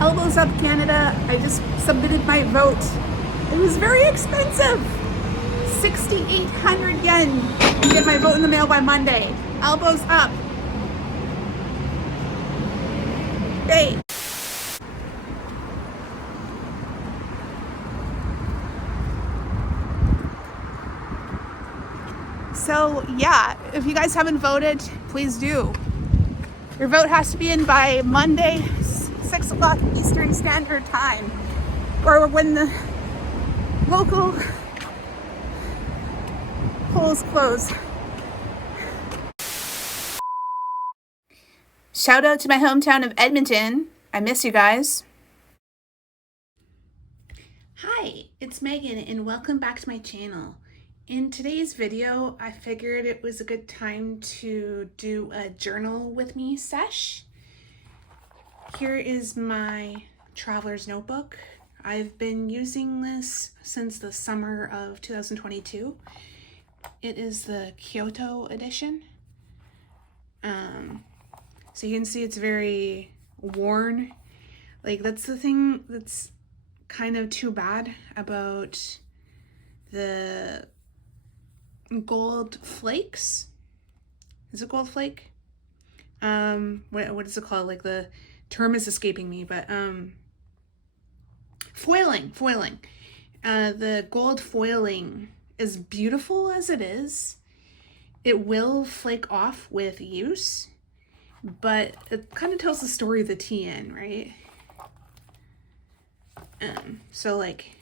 Elbows Up Canada. I just submitted my vote. It was very expensive. 6,800 yen to get my vote in the mail by Monday. Elbows up. Hey. So yeah, if you guys haven't voted, please do. Your vote has to be in by Monday, 6 o'clock Eastern Standard Time, or when the local polls close. Shout out to my hometown of Edmonton. I miss you guys. Hi, it's Megan and welcome back to my channel. In today's video, I figured it was a good time to do a journal with me sesh. Here is my traveler's notebook. I've been using this since the summer of 2022. It is the Kyoto edition. So you can see it's very worn. Like, that's the thing that's kind of too bad about the gold flakes. Is it gold flake? What is it called? Like, the term is escaping me, but foiling. The gold foiling, as beautiful as it is, it will flake off with use, but it kind of tells the story of the TN, right? So like,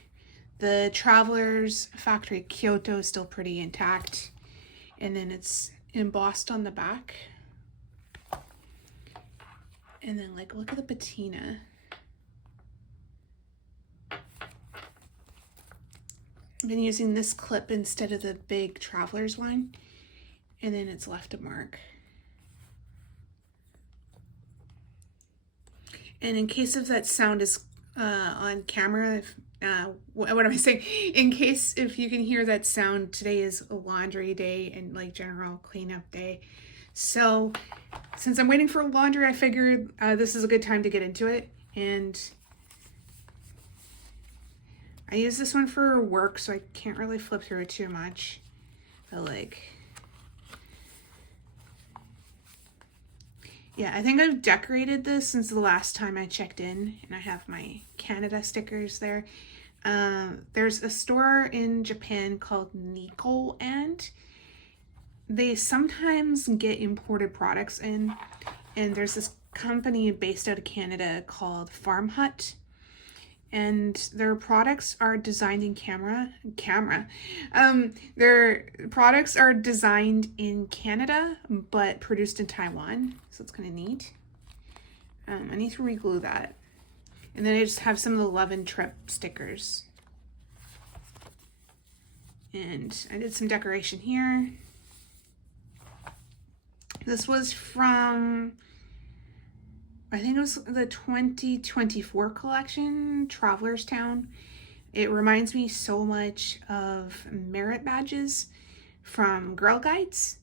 the Traveler's Factory Kyoto is still pretty intact, and then it's embossed on the back. And then, like, look at the patina. I've been using this clip instead of the big Traveler's one, and then it's left a mark. And in case of that sound is on camera, what am I saying? In case if you can hear that sound, today is a laundry day and like general cleanup day. So since I'm waiting for laundry, I figured this is a good time to get into it. And I use this one for work, so I can't really flip through it too much. But like, yeah, I think I've decorated this since the last time I checked in, and I have my Canada stickers there. There's a store in Japan called Nico, and they sometimes get imported products in, and there's this company based out of Canada called Farm Hut, and their products are designed in their products are designed in Canada but produced in Taiwan, so it's kind of neat. I need to reglue that. And then I just have some of the Love and Trip stickers. And I did some decoration here. This was from, I think it was the 2024 collection, Traveler's Town. It reminds me so much of merit badges from Girl Guides.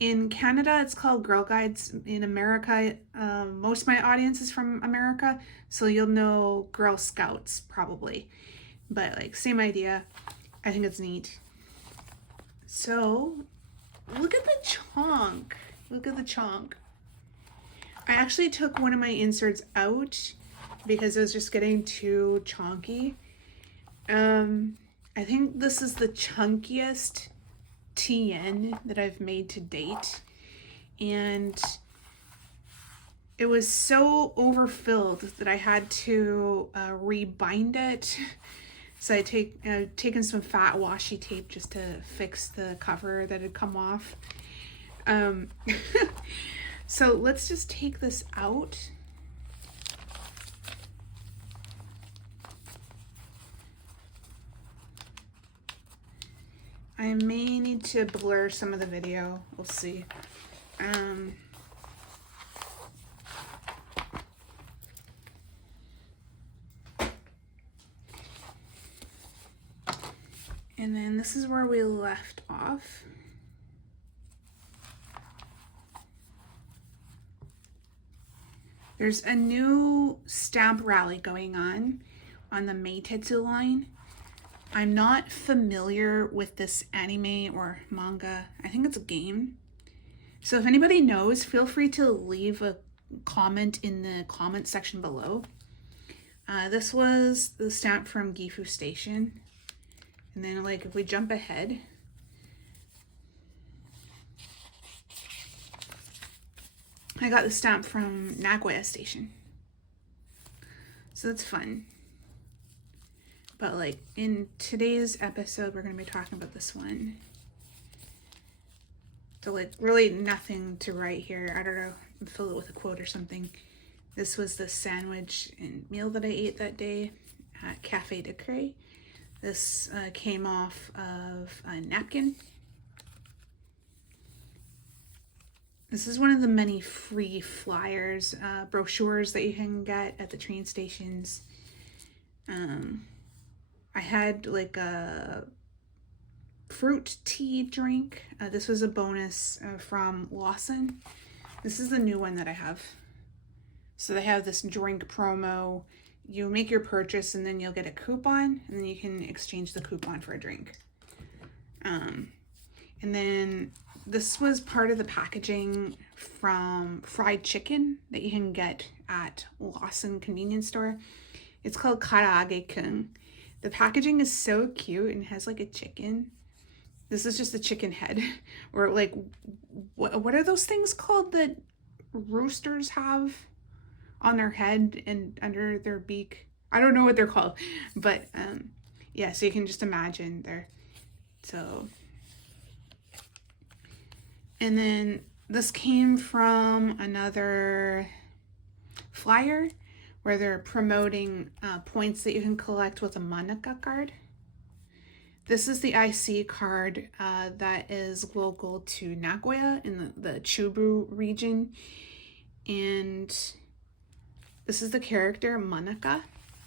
In Canada, it's called Girl Guides. In America, most of my audience is from America, so you'll know Girl Scouts probably. But like, same idea. I think it's neat. So, look at the chonk. Look at the chonk. I actually took one of my inserts out because it was just getting too chonky. I think this is the chunkiest TN that I've made to date, and it was so overfilled that I had to rebind it. So I taken some fat washi tape just to fix the cover that had come off. So let's just take this out. I may need to blur some of the video. We'll see. And then this is where we left off. There's a new stamp rally going on the Meitetsu line. I'm not familiar with this anime or manga. I think it's a game. So if anybody knows, feel free to leave a comment in the comment section below. This was the stamp from Gifu Station. And then like if we jump ahead, I got the stamp from Nagoya Station. So that's fun. But like in today's episode, we're going to be talking about this one. So like really nothing to write here. I don't know, fill it with a quote or something. This was the sandwich and meal that I ate that day at Cafe de Cray. This came off of a napkin. This is one of the many free flyers, brochures that you can get at the train stations. I had like a fruit tea drink. This was a bonus from Lawson. This is the new one that I have. So they have this drink promo. You make your purchase and then you'll get a coupon and then you can exchange the coupon for a drink. And then this was part of the packaging from fried chicken that you can get at Lawson convenience store. It's called Karaage-kun. The packaging is so cute and has like a chicken. This is just a chicken head. Or like, what are those things called that roosters have on their head and under their beak? I don't know what they're called. But yeah, so you can just imagine there. So, and then this came from another flyer where they're promoting points that you can collect with a Manaka card. This is the IC card that is local to Nagoya in the Chubu region. And this is the character Manaka.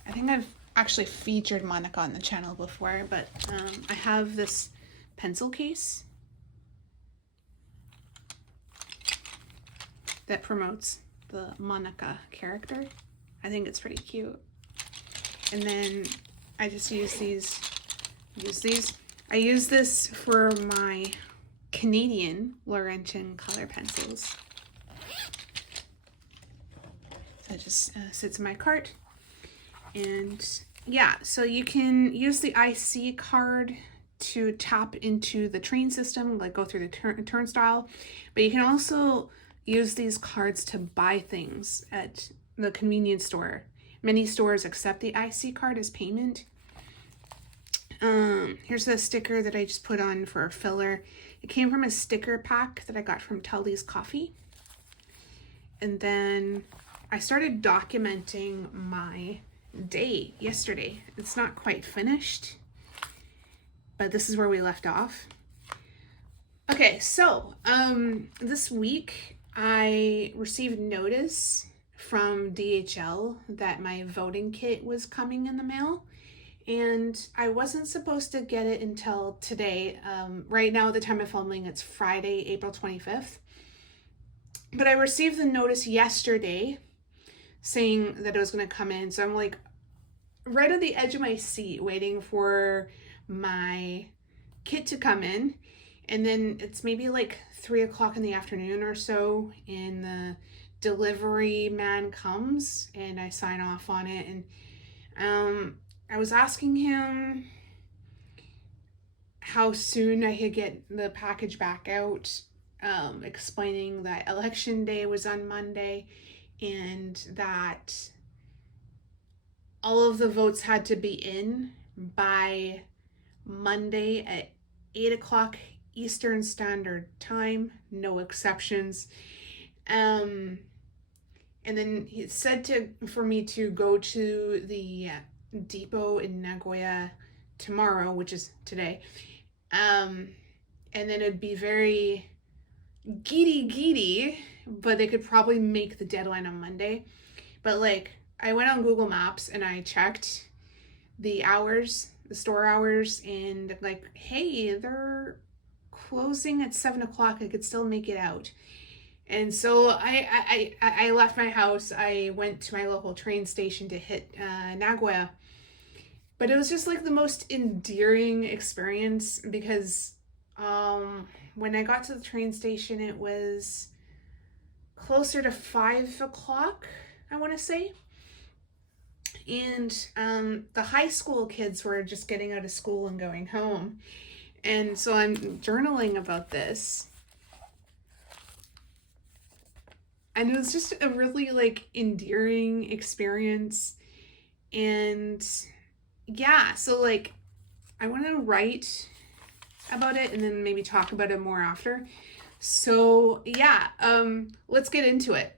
I think I've actually featured Manaka on the channel before, but I have this pencil case that promotes the Manaka character. I think it's pretty cute. And then I just use these. I use this for my Canadian Laurentian color pencils. So it just sits in my cart. And yeah, so you can use the IC card to tap into the train system, like go through the turnstile. But you can also use these cards to buy things at the convenience store. Many stores accept the IC card as payment. Here's the sticker that I just put on for a filler. It came from a sticker pack that I got from Tully's Coffee. And then I started documenting my day yesterday. It's not quite finished, but this is where we left off. Okay, so this week I received notice from DHL that my voting kit was coming in the mail, and I wasn't supposed to get it until today. Right now, at the time of filming, it's Friday, April 25th. But I received the notice yesterday saying that it was going to come in. So I'm like right on the edge of my seat waiting for my kit to come in. And then it's maybe like 3 o'clock in the afternoon or so, and the delivery man comes and I sign off on it. And I was asking him how soon I could get the package back out, explaining that election day was on Monday and that all of the votes had to be in by Monday at 8 o'clock Eastern Standard Time, no exceptions. And then he said for me to go to the depot in Nagoya tomorrow, which is today. And then it'd be very giddy, but they could probably make the deadline on Monday. But like, I went on Google Maps and I checked the hours, the store hours, and like, hey, they're closing at 7 o'clock. I could still make it out. And so I left my house. I went to my local train station to hit Nagoya. But it was just like the most endearing experience because when I got to the train station, it was closer to 5 o'clock, I want to say. And the high school kids were just getting out of school and going home. And so I'm journaling about this. And it was just a really like endearing experience. And yeah, so like I want to write about it and then maybe talk about it more after. So yeah, let's get into it.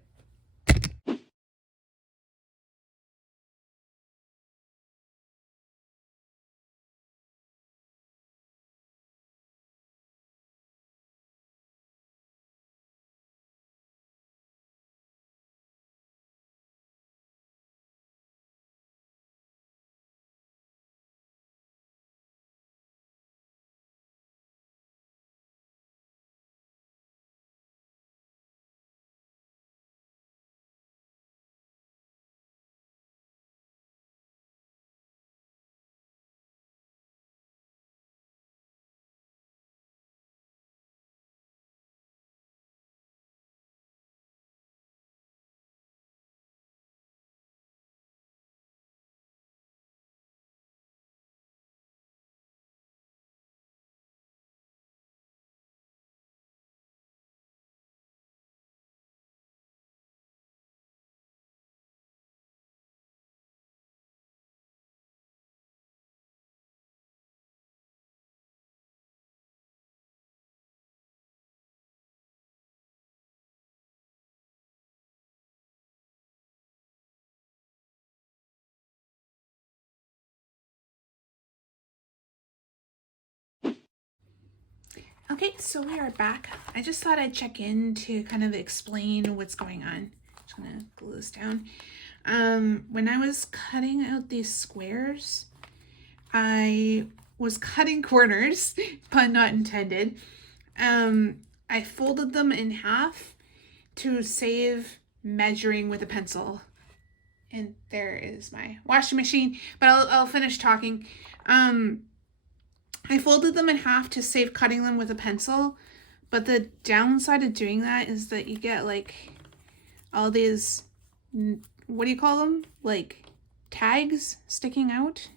Okay, so we are back. I just thought I'd check in to kind of explain what's going on. Just gonna glue this down. When I was cutting out these squares, I was cutting corners, pun not intended. I folded them in half to save measuring with a pencil. And there is my washing machine, but I'll finish talking. I folded them in half to save cutting them with a pencil, but the downside of doing that is that you get like all these, what do you call them? Like tags sticking out.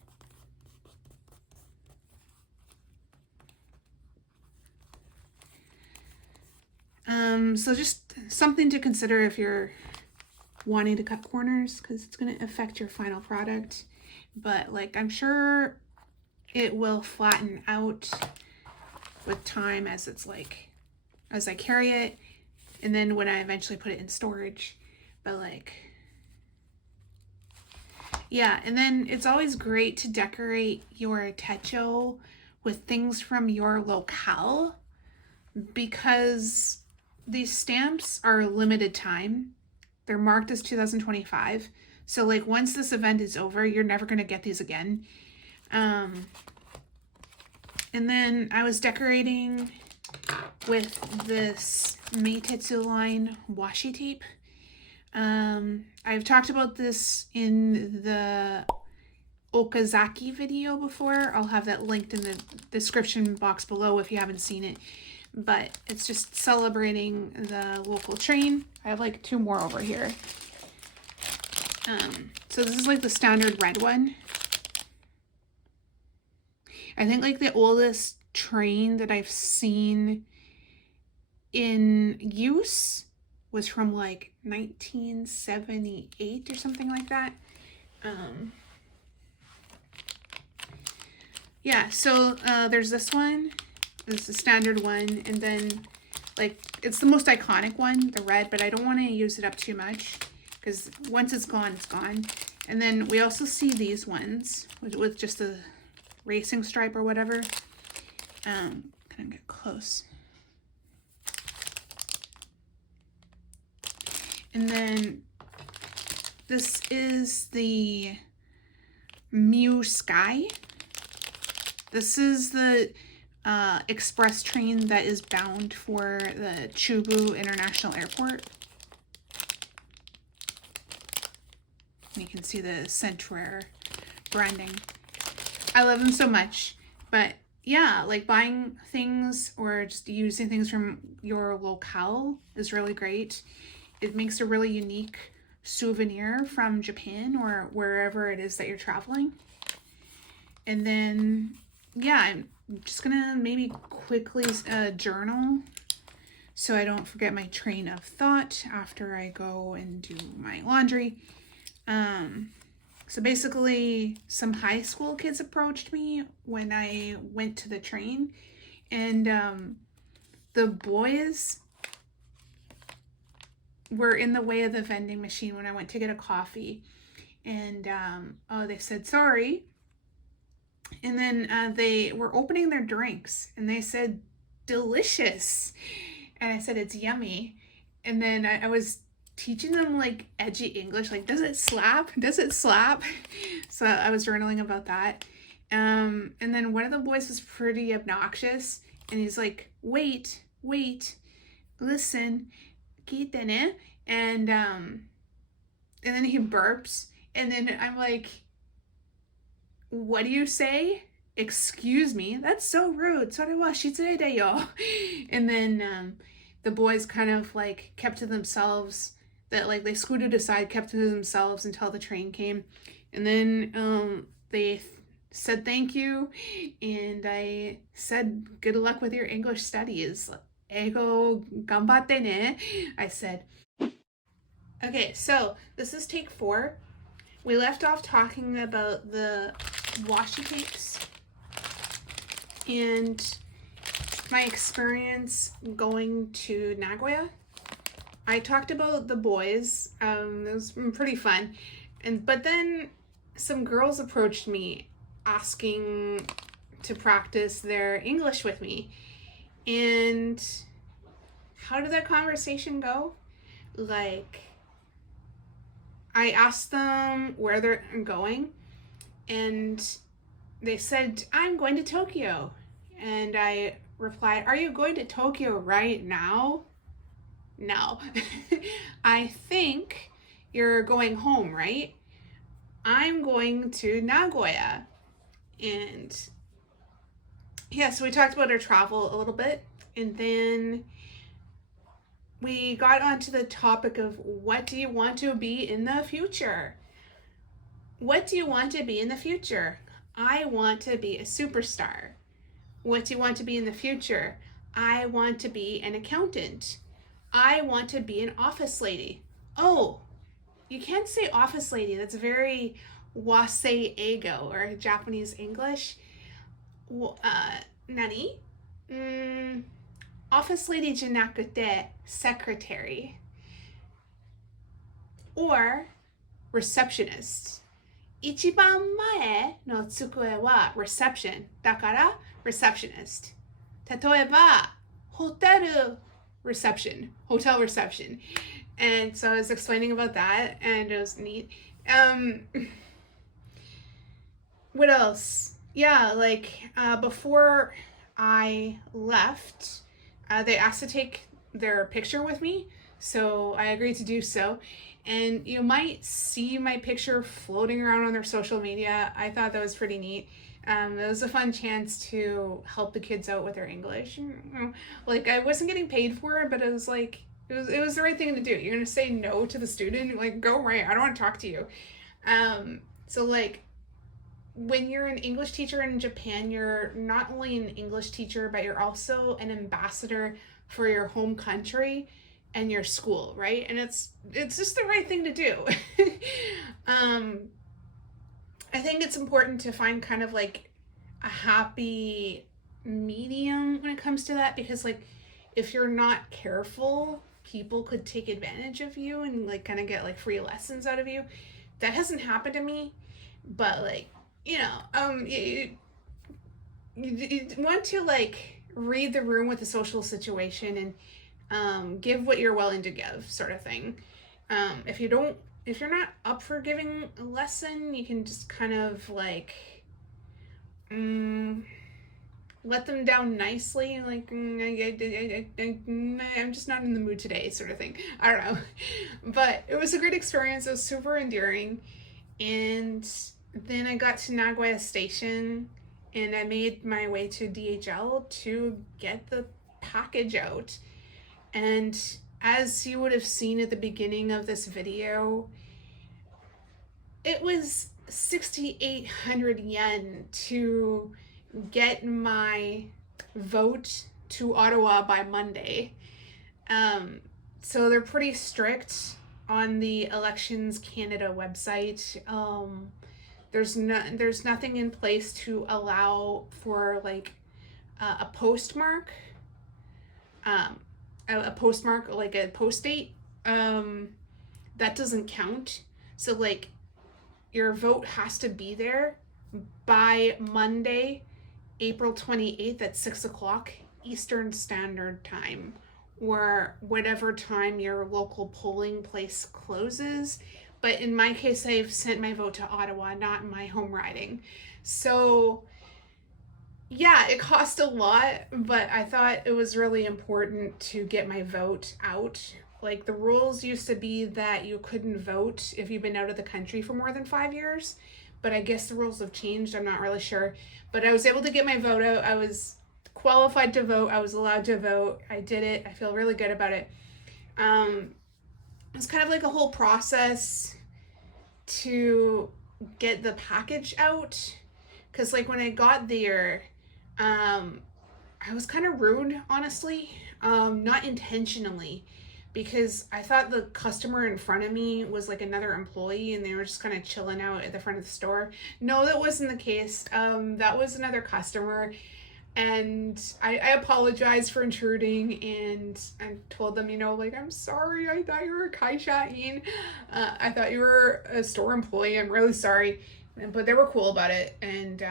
So just something to consider if you're wanting to cut corners, because it's going to affect your final product. But like I'm sure it will flatten out with time as it's like, as I carry it, and then when I eventually put it in storage. But like, yeah, and then it's always great to decorate your techo with things from your locale, because these stamps are limited time. They're marked as 2025. So like once this event is over, you're never going to get these again. And then I was decorating with this Meitetsu line washi tape. I've talked about this in the Okazaki video before. I'll have that linked in the description box below if you haven't seen it. But it's just celebrating the local train. I have like 2 more over here. So this is like the standard red one. I think like the oldest train that I've seen in use was from like 1978 or something like that. Yeah, so there's this one. This is the standard one, and then like it's the most iconic one, the red, but I don't want to use it up too much because once it's gone, it's gone. And then we also see these ones with just a racing stripe or whatever. Can I get close? And then this is the Mew Sky. This is the express train that is bound for the Chubu International Airport. You can see the Centrair branding. I love them so much. But yeah, like buying things or just using things from your locale is really great. It makes a really unique souvenir from Japan or wherever it is that you're traveling. And then, yeah, I'm just gonna maybe quickly journal so I don't forget my train of thought after I go and do my laundry. So basically, some high school kids approached me when I went to the train, and the boys were in the way of the vending machine when I went to get a coffee, and they said sorry, and then they were opening their drinks, and they said delicious, and I said it's yummy, and then I was teaching them like edgy English, like does it slap? Does it slap? So I was journaling about that. And then one of the boys was pretty obnoxious, and he's like, wait, listen, quite ne? And then he burps, and then I'm like, what do you say? Excuse me, that's so rude. それは失礼だよ. And then the boys kind of like kept to themselves. That like they scooted aside, kept to themselves until the train came, and then they said thank you, and I said good luck with your English studies. Eigo ganbatte ne, I said. Okay, so this is take 4. We left off talking about the washi tapes and my experience going to Nagoya. I talked about the boys. It was pretty fun. But then some girls approached me asking to practice their English with me. And how did that conversation go? Like, I asked them where they're going, and they said, I'm going to Tokyo. And I replied, are you going to Tokyo right now? No. I think you're going home, right? I'm going to Nagoya. And yeah, so we talked about our travel a little bit, and then we got onto the topic of what do you want to be in the future? What do you want to be in the future? I want to be a superstar. What do you want to be in the future? I want to be an accountant. I want to be an office lady. Oh, you can't say office lady. That's very wasei eigo, or Japanese English. Nani? Office lady janakute secretary. Or receptionist. 一番前の机は reception だから receptionist. 例えば、ホテル reception, hotel reception. And so I was explaining about that, and it was neat. What else? Yeah, like before I left, they asked to take their picture with me, so I agreed to do so. And you might see my picture floating around on their social media. I thought that was pretty neat. It was a fun chance to help the kids out with their English. Like, I wasn't getting paid for it, but it was like, it was the right thing to do. You're gonna say no to the student, like, go away, I don't want to talk to you. So like, when you're an English teacher in Japan, you're not only an English teacher, but you're also an ambassador for your home country and your school, right? And it's just the right thing to do. I think it's important to find kind of like a happy medium when it comes to that, because like if you're not careful, people could take advantage of you and like kind of get like free lessons out of you. That hasn't happened to me, but like, you know, you want to like read the room with the social situation and give what you're willing to give, sort of thing. If you're not up for giving a lesson, you can just kind of like let them down nicely, like, I'm just not in the mood today, sort of thing. I don't know. But it was a great experience. It was super endearing. And then I got to Nagoya Station and I made my way to DHL to get the package out. And as you would have seen at the beginning of this video, it was 6,800 yen to get my vote to Ottawa by Monday. So they're pretty strict on the Elections Canada website. There's nothing in place to allow for like a postmark, a postmark like a post date. That doesn't count. So like your vote has to be there by Monday, April 28th at 6 o'clock Eastern Standard Time, or whatever time your local polling place closes. But in my case, I've sent my vote to Ottawa, not my home riding. So yeah, it cost a lot, but I thought it was really important to get my vote out. Like, the rules used to be that you couldn't vote if you've been out of the country for more than 5 years, but I guess the rules have changed. I'm not really sure. But I was able to get my vote out. I was qualified to vote. I was allowed to vote. I did it. I feel really good about it. It was kind of like a whole process to get the package out. Because, like, when I got there, I was kind of rude, honestly. Not intentionally. Because I thought the customer in front of me was like another employee and they were just kind of chilling out at the front of the store. No, that wasn't the case. That was another customer. And I apologized for intruding, and I told them, you know, like, I'm sorry, I thought you were a kaisha-in. I thought you were a store employee. I'm really sorry. But they were cool about it. And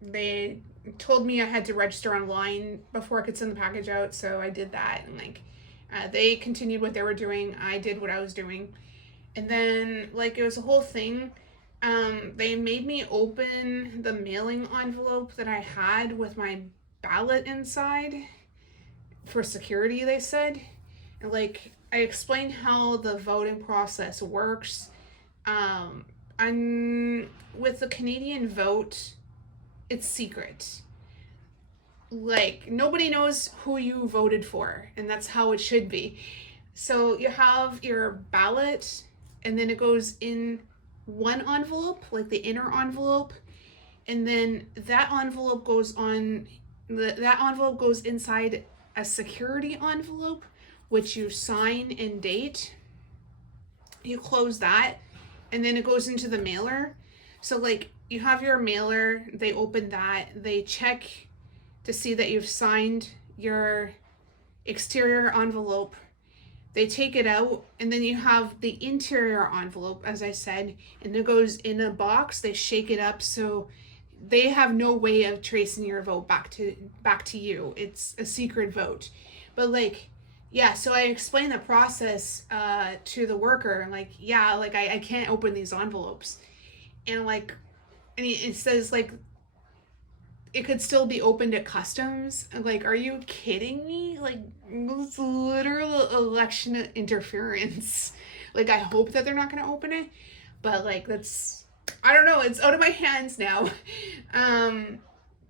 they told me I had to register online before I could send the package out. So I did that, and like, they continued what they were doing. I did what I was doing. And then, like, it was a whole thing. They made me open the mailing envelope that I had with my ballot inside for security, they said. And, like, I explained how the voting process works. With the Canadian vote, it's secret. Like, nobody knows who you voted for, and that's how it should be. So you have your ballot, and then it goes in one envelope, like the inner envelope, and then that envelope goes inside a security envelope, which you sign and date. You close that, and then it goes into the mailer. So, like, you have your mailer, they open that, they check to see that you've signed your exterior envelope. They take it out, and then you have the interior envelope, as I said, and it goes in a box. They shake it up so they have no way of tracing your vote back to you. It's a secret vote. But, like, yeah, so I explained the process to the worker, and like, yeah, like, I can't open these envelopes. And like, and it says, like, it could still be opened at customs. Like, are you kidding me? Like, it's literal election interference. Like, I hope that they're not going to open it, but like, that's, I don't know, it's out of my hands now.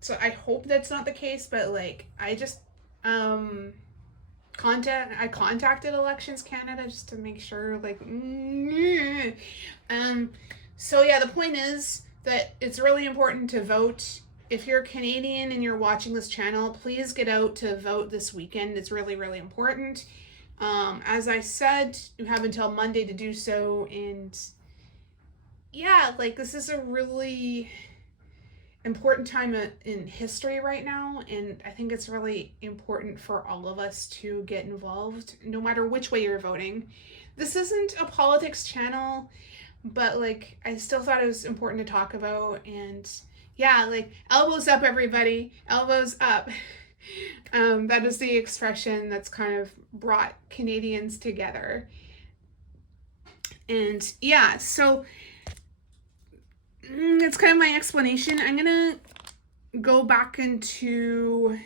So I hope that's not the case, but like, I just contacted Elections Canada just to make sure, like, so yeah, the point is that it's really important to vote. If you're Canadian and you're watching this channel, please get out to vote this weekend. It's really, really important. As I said, you have until Monday to do so. And yeah, like, this is a really important time in history right now. And I think it's really important for all of us to get involved, no matter which way you're voting. This isn't a politics channel, but like, I still thought it was important to talk about. And yeah, like, elbows up, everybody. Elbows up. That is the expression that's kind of brought Canadians together. And yeah, so it's kind of my explanation. I'm gonna go back into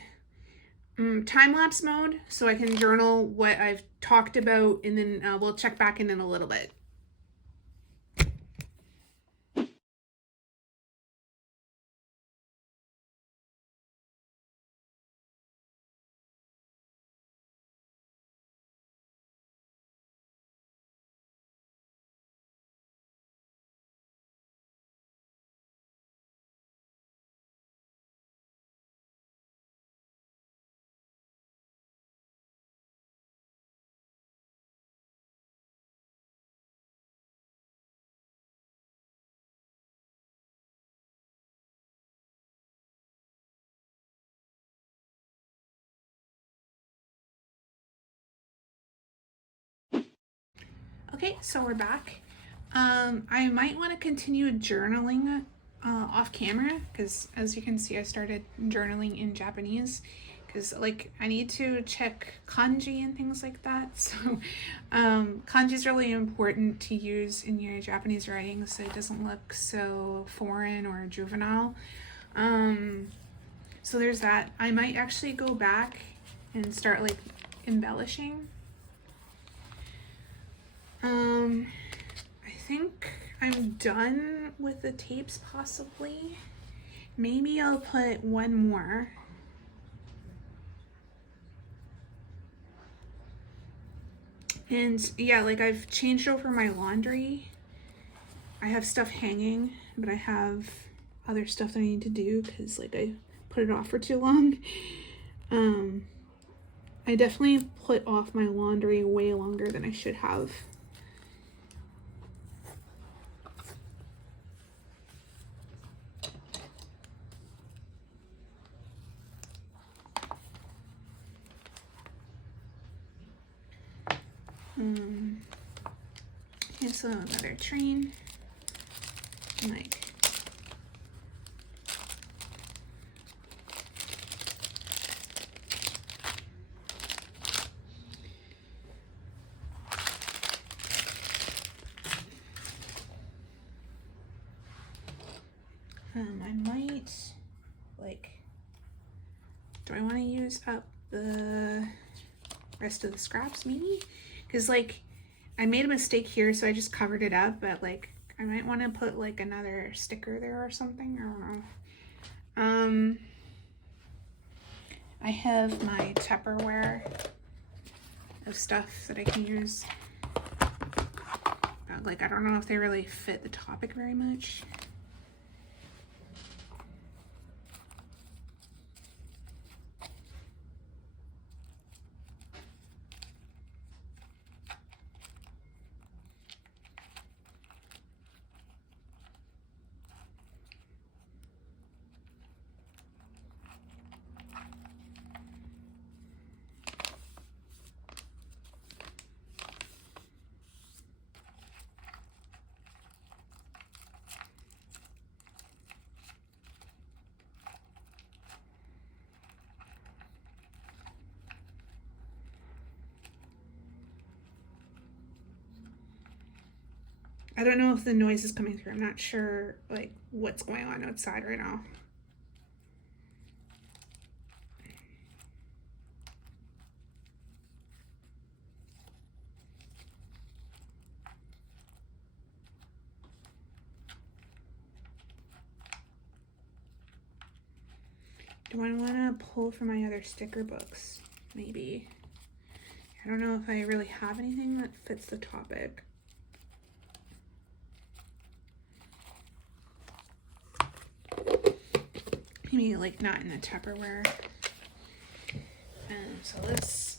time-lapse mode so I can journal what I've talked about, and then we'll check back in a little bit. Okay, so we're back. I might want to continue journaling off camera because, as you can see, I started journaling in Japanese because, like, I need to check kanji and things like that. So, kanji is really important to use in your Japanese writing so it doesn't look so foreign or juvenile. So there's that. I might actually go back and start like embellishing. I think I'm done with the tapes possibly. Maybe I'll put one more. And yeah, like I've changed over my laundry. I have stuff hanging, but I have other stuff that I need to do because like I put it off for too long. I definitely put off my laundry way longer than I should have. Here's another train. Like, I might, like, do I want to use up the rest of the scraps maybe? Because like I made a mistake here, so I just covered it up, but like I might want to put like another sticker there or something. I don't know. I have my Tupperware of stuff that I can use. But like I don't know if they really fit the topic very much. I don't know if the noise is coming through. I'm not sure like what's going on outside right now. Do I want to pull from my other sticker books? Maybe. I don't know if I really have anything that fits the topic. Maybe like not in the Tupperware. So let's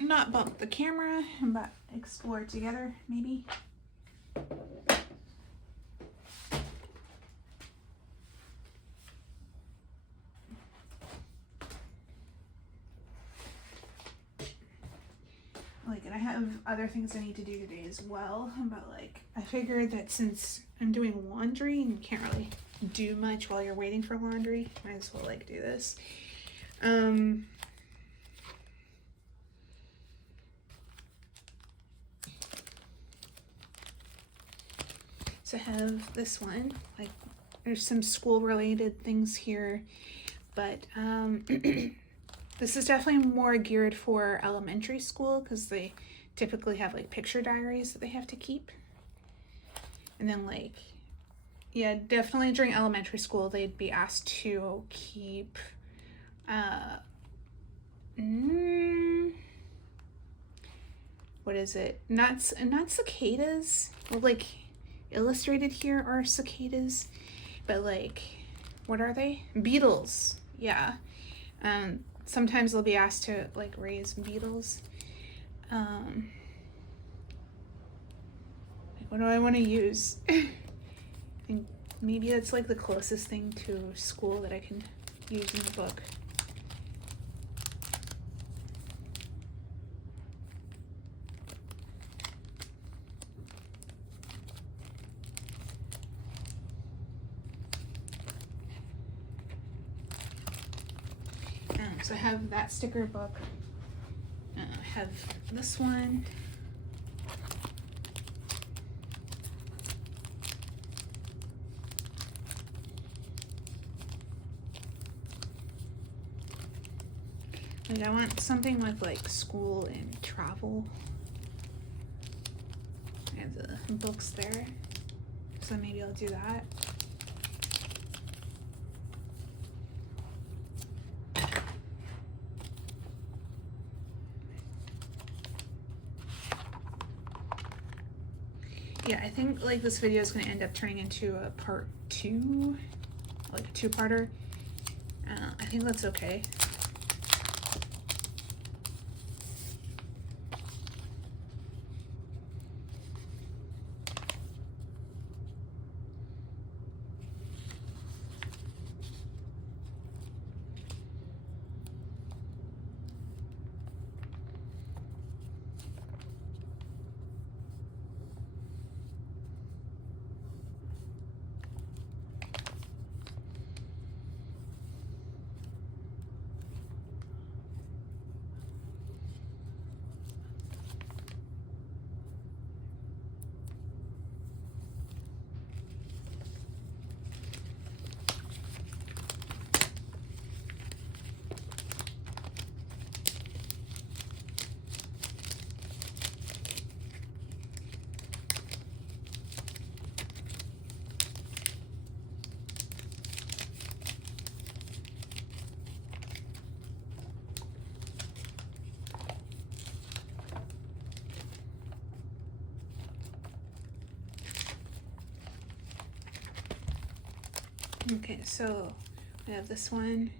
not bump the camera, but explore together maybe. Like, and I have other things I need to do today as well, but like I figured that since I'm doing laundry and you can't really do much while you're waiting for laundry, might as well like do this. So I have this one, like There's some school related things here, but this is definitely more geared for elementary school because they typically have like picture diaries that they have to keep. And then like, yeah, definitely during elementary school, they'd be asked to keep, what is it? Not cicadas. Well, like illustrated here are cicadas, but like, what are they? Beetles. Yeah. Sometimes they'll be asked to like raise beetles. What do I want to use? And maybe that's like the closest thing to school that I can use in the book. So I have that sticker book. I have this one. Like I want something with like school and travel. I have the books there, so maybe I'll do that. Yeah, I think like this video is going to end up turning into a part 2, like a 2-parter. I think that's okay. Okay, so I have this one.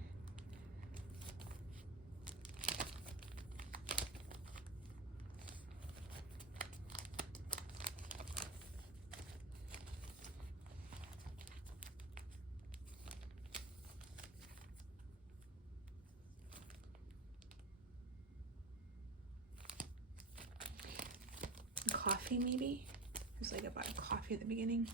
Coffee, maybe? There's like about a coffee at the beginning.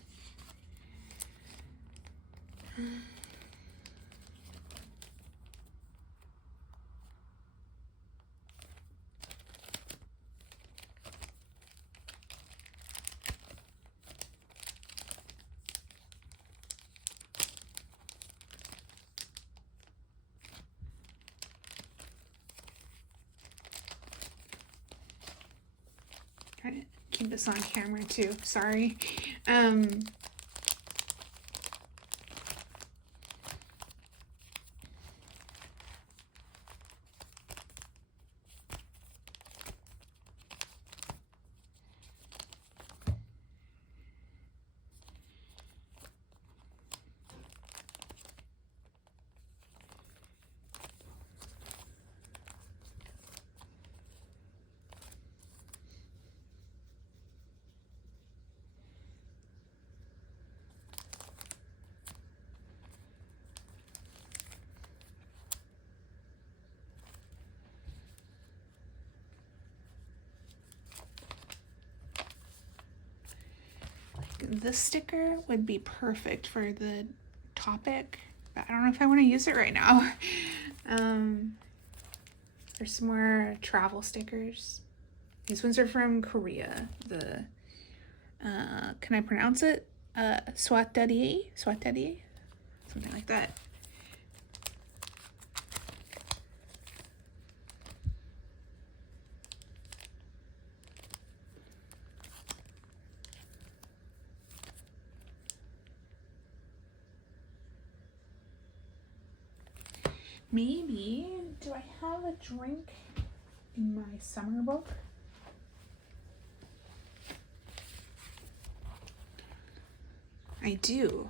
Trying to keep this on camera too, sorry. This sticker would be perfect for the topic, but I don't know if I want to use it right now. There's some more travel stickers. These ones are from Korea. The can I pronounce it? Swatedie? something like that. Maybe, do I have a drink in my summer book? I do.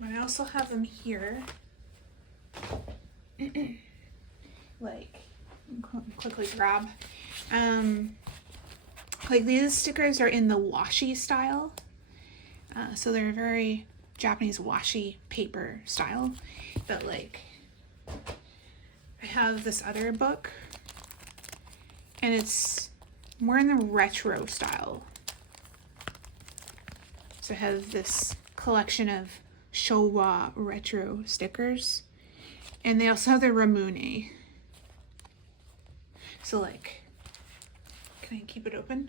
But I also have them here. Like, quickly grab. Like these stickers are in the washi style. So they're very Japanese washi paper style. But like, I have this other book and it's more in the retro style. So I have this collection of Showa retro stickers. And they also have the Ramune. So like, can I keep it open?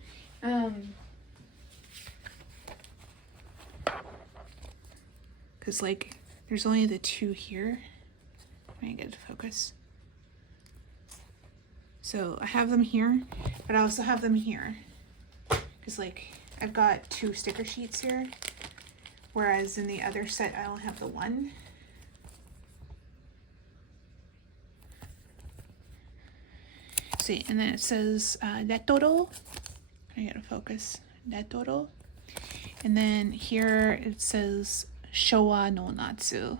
Cause like, there's only the two here. Let me get it to focus. So I have them here, but I also have them here. Cause like, I've got two sticker sheets here. Whereas in the other set, I only have the one. See, and then it says Netoro. I gotta focus. Netoro. And then here it says Showa no Natsu.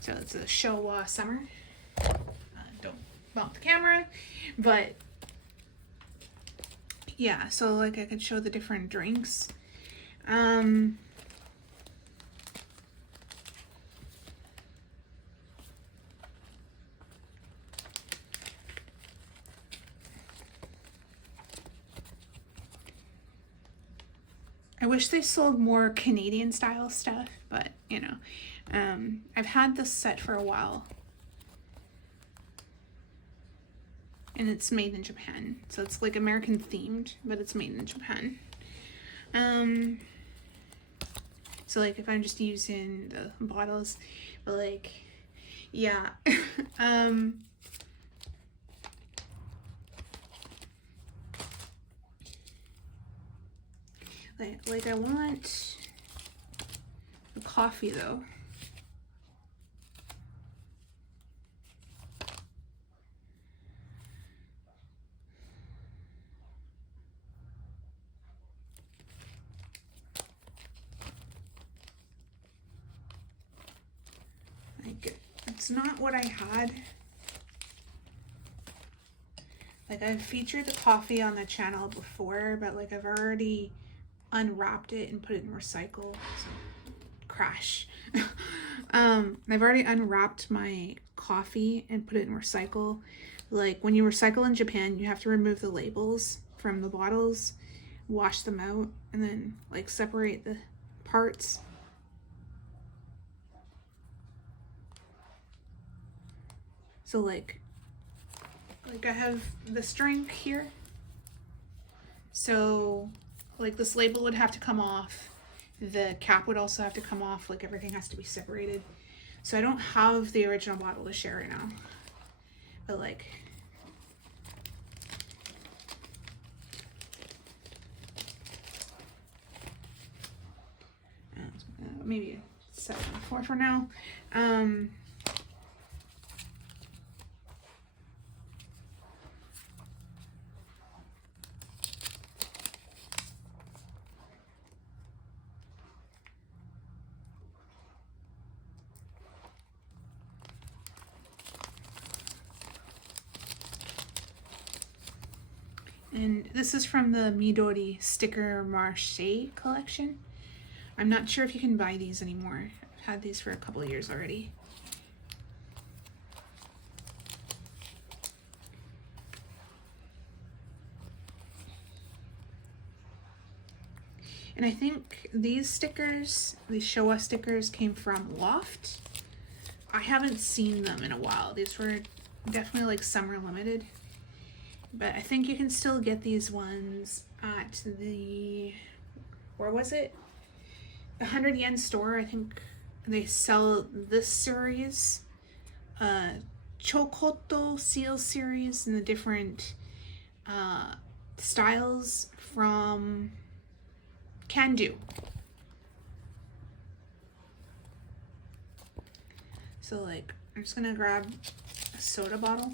So it's a Showa summer. Don't bump the camera, but yeah. So like I could show the different drinks. I wish they sold more Canadian style stuff, but you know, I've had this set for a while and it's made in Japan. So it's like American themed, but it's made in Japan. So like if I'm just using the bottles, but like, yeah. Like I want the coffee though. Like it's not what I had. Like I've featured the coffee on the channel before, but like I've already unwrapped it and put it in recycle. So, crash. I've already unwrapped my coffee and put it in recycle. Like when you recycle in Japan, you have to remove the labels from the bottles, wash them out, and then like separate the parts. So like I have this drink here. So like this label would have to come off. The cap would also have to come off. Like everything has to be separated. So I don't have the original bottle to share right now. But like, maybe set it on the floor for now. And this is from the Midori Sticker Marche collection. I'm not sure if you can buy these anymore. I've had these for a couple of years already. And I think these stickers, these Show Us stickers, came from Loft. I haven't seen them in a while. These were definitely like summer limited. But I think you can still get these ones at the, where was it? The 100 yen store. I think they sell this series, Chokoto Seal series, and the different styles from Can Do. So like, I'm just gonna grab a soda bottle.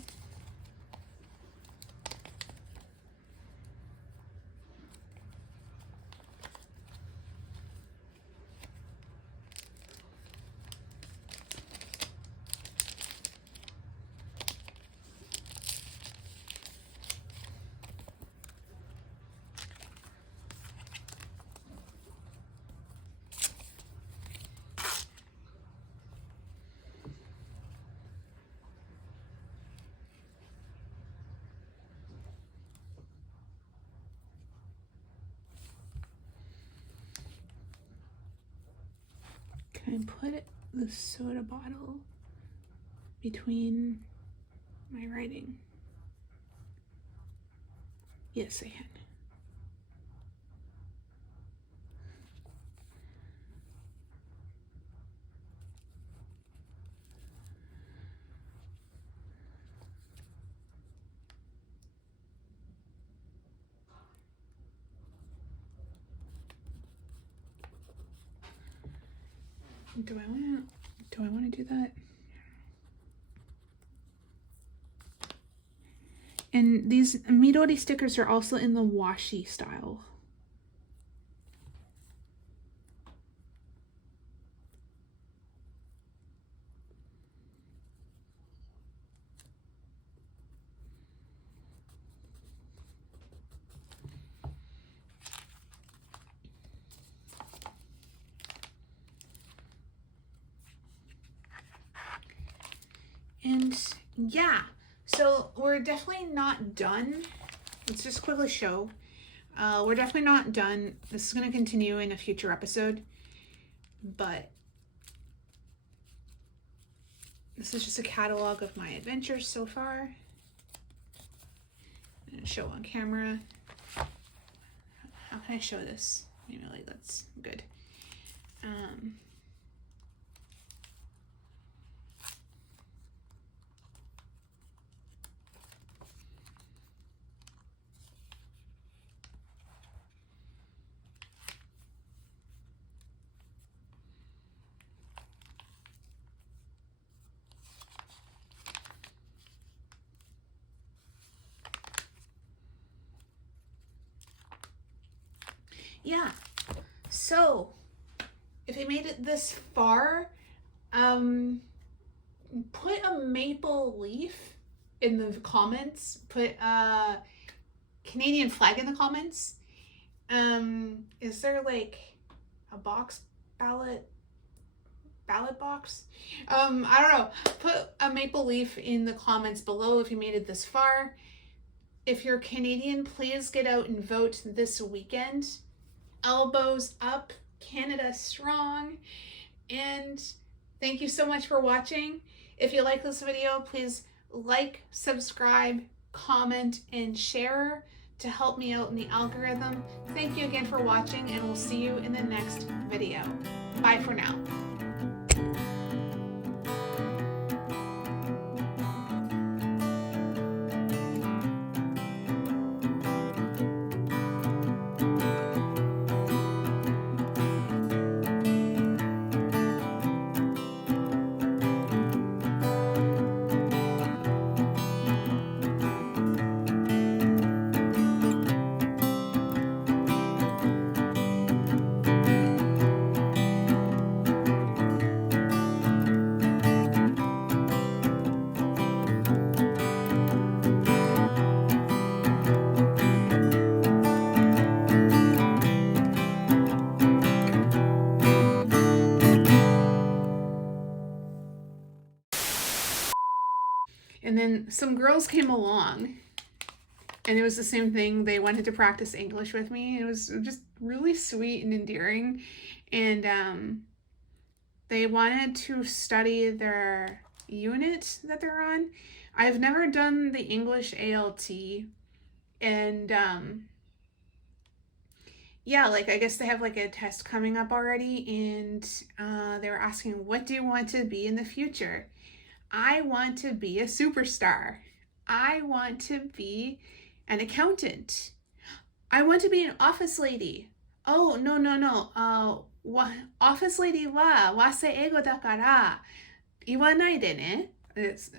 Can I put the soda bottle between my writing? Yes, I can. Do I want to do that? And these Midori stickers are also in the washi style. And yeah, so we're definitely not done. Let's just quickly show. We're definitely not done. This is going to continue in a future episode, but this is just a catalog of my adventures so far. I'm going to show on camera. How can I show this? Maybe like that's good. Yeah, so if you made it this far, put a maple leaf in the comments, put a Canadian flag in the comments. Is there like a ballot box? I don't know. Put a maple leaf in the comments below if you made it this far. If you're Canadian, please get out and vote this weekend. Elbows up, Canada strong. And thank you so much for watching. If you like this video, please like, subscribe, comment, and share to help me out in the algorithm. Thank you again for watching, and we'll see you in the next video. Bye for now. And then some girls came along And it was the same thing. They wanted to practice English with me. It was just really sweet and endearing. And they wanted to study their unit that they're on. I've never done the English ALT. And yeah, like I guess they have like a test coming up already. And they were asking, what do you want to be in the future? I want to be a superstar. I want to be an accountant. I want to be an office lady. Oh, no, no, no. Office lady wa wase ego dakara iwanai de ne. It's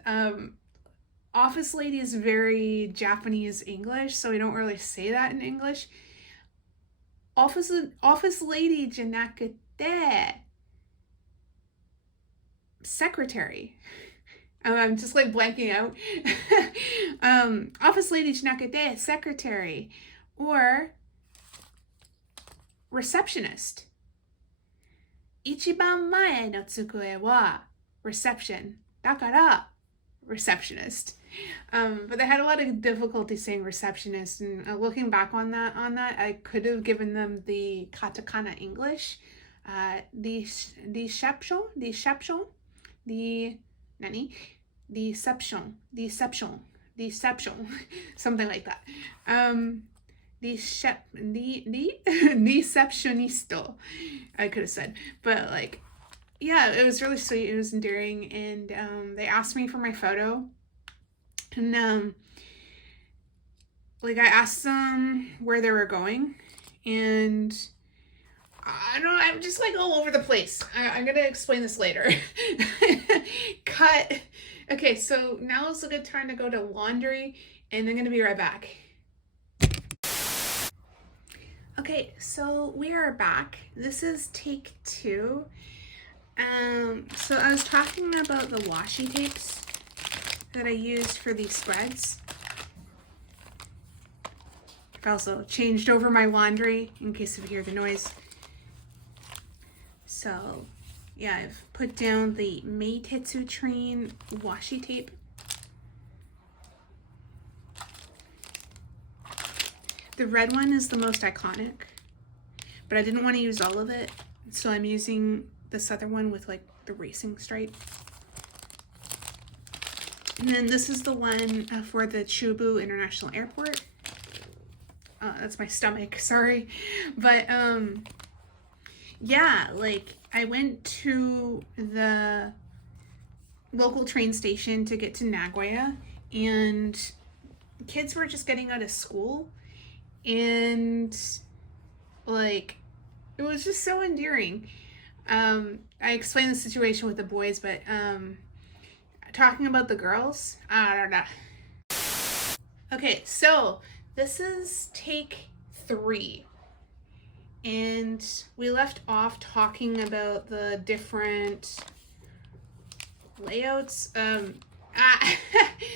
office lady is very Japanese English, so we don't really say that in English. Office lady janakute secretary. I'm just like blanking out. Office lady janakute secretary or receptionist. Ichiban mae no tsukue wa reception. Dakara receptionist. But they had a lot of difficulty saying receptionist, and looking back on that, I could have given them the katakana English, deception, something like that. Deceptionisto, I could have said, but like, yeah, it was really sweet. It was endearing, and they asked me for my photo, and like I asked them where they were going, and I don't know, I'm just like all over the place. I'm gonna explain this later. Cut. Okay, so now is a good time to go to laundry, and I'm gonna be right back. Okay, so we are back. This is take 2. So I was talking about the washi tapes that I used for these spreads. I've also changed over my laundry in case you hear the noise. So yeah, I've put down the Meitetsu Train washi tape. The red one is the most iconic, but I didn't want to use all of it, so I'm using this other one with like the racing stripe. And then this is the one for the Chubu International Airport. That's my stomach, sorry. But yeah, like I went to the local train station to get to Nagoya, and kids were just getting out of school, and like it was just so endearing. I explained the situation with the boys, but talking about the girls, I don't know. Okay, so this is take 3, and we left off talking about the different layouts.